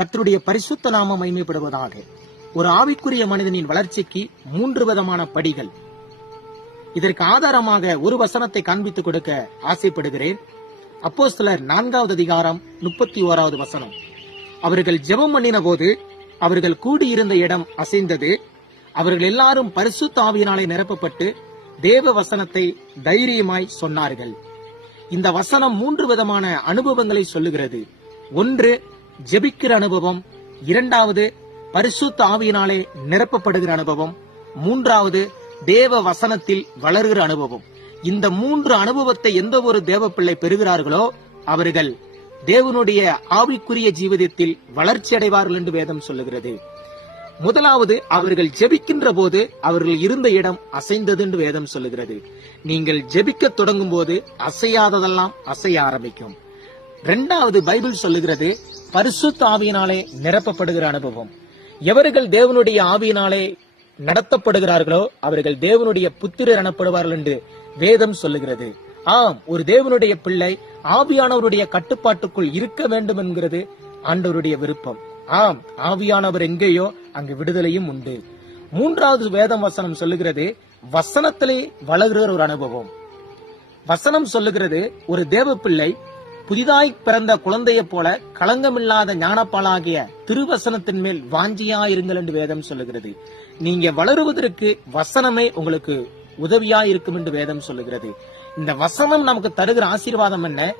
கத்தருடைய பரிசுத்த நாமம் மைமைப்படுவதாக ஒரு ஆவிக்குரிய மனிதனின் வளர்ச்சிக்கு மூன்று விதமான படிகள். இதற்கு ஆதாரமாக ஒரு வசனத்தை காண்பித்துக் கொடுக்க ஆசைப்படுகிறேன். அப்போஸ்தலர் நான்காவது அதிகாரம் முப்பத்தி ஓராவது வசனம். அவர்கள் ஜெபம் பண்ணின போது அவர்கள் கூடியிருந்த இடம் அசைந்தது. அவர்கள் எல்லாரும் பரிசுத்த ஆவியினாலே நிரப்பப்பட்டு தேவ வசனத்தை தைரியமாய் சொன்னார்கள். இந்த வசனம் மூன்று விதமான அனுபவங்களை சொல்லுகிறது. ஒன்று ஜெபிக்கிற அனுபவம் இரண்டாவது பரிசுத்த ஆவியினாலே நிரப்பப்படுகிற அனுபவம் மூன்றாவது தேவ வசனத்தில் வளர்கிற அனுபவம். இந்த மூன்று அனுபவத்தை எந்த ஒரு தேவ பிள்ளை பெறுகிறார்களோ அவர்கள் தேவனுடைய ஆவிக்குரிய ஜீவிதத்தில் வளர்ச்சி அடைவார்கள் என்று வேதம் சொல்லுகிறது. முதலாவது அவர்கள் ஜெபிக்கின்ற போது அவர்கள் இருந்த இடம் அசைந்தது என்று வேதம் சொல்லுகிறது. நீங்கள் ஜெபிக்க தொடங்கும் போது அசையாததெல்லாம் அசைய ஆரம்பிக்கும். இரண்டாவது பைபிள் சொல்லுகிறது பரிசுத்த ஆவியினாலே நிரப்பப்படுகிற அனுபவம். எவர்கள் தேவனுடைய ஆவியினாலே நடத்தப்படுகிறார்களோ அவர்கள் தேவனுடைய புத்திரர் எனப்படுவார்கள் என்று வேதம் சொல்லுகிறது. ஆம் ஒரு தேவனுடைய பிள்ளை ஆவியானவருடைய கட்டுப்பாட்டுக்குள் இருக்க வேண்டும் என்கிறது ஆண்டவருடைய விருப்பம். ஆம் ஆவியானவர் எங்கேயோ அங்கு விடுதலையும் உண்டு. மூன்றாவது வேதம் வசனம் சொல்லுகிறது வசனத்திலே வளர்கிற ஒரு அனுபவம். வசனம் சொல்லுகிறது ஒரு தேவ பிள்ளை புதிதாய் பிறந்த குழந்தையைப் போல களங்கமில்லாத ஞானப்பாலாகிய திருவசனத்தின் மேல் வாஞ்சியாயிருங்கள் என்று வேதம் சொல்லுகிறது. நீங்க வளருவதற்கு வசனமே உங்களுக்கு உதவியா இருக்கும் என்று வேதம் சொல்லுகிறது. இந்த வசனம் நமக்கு தருகிற ஆசீர்வாதம் என்ன?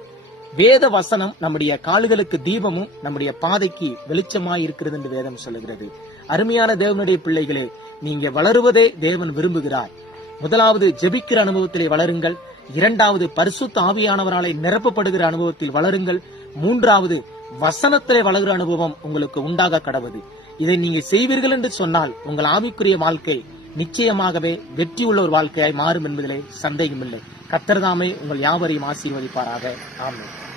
வேத வசனம் நம்முடைய கால்களுக்கு தீபமும் நம்முடைய பாதைக்கு வெளிச்சமாய் இருக்கிறது என்று வேதம் சொல்லுகிறது. அருமையான தேவனுடைய பிள்ளைகளே நீங்க வளருவதே தேவன் விரும்புகிறார். முதலாவது ஜெபிக்கிற அனுபவத்திலே வளருங்கள். இரண்டாவது பரிசுத்த ஆவியானவராலே நிரப்பப்படுகிற அனுபவத்தில் வளருங்கள். மூன்றாவது வசனத்திலே வளர்கிற அனுபவம் உங்களுக்கு உண்டாக கடவுது. இதை நீங்க செய்வீர்கள் என்று சொன்னால் உங்கள் ஆவிக்குரிய வாழ்க்கை நிச்சயமாகவே வெற்றி உள்ள ஒரு வாழ்க்கையாய் மாறும் என்பதிலே சந்தேகமில்லை. கத்தர்தாமே உங்கள் யாவரையும் ஆசீர்வதிப்பாராக. ஆமாம்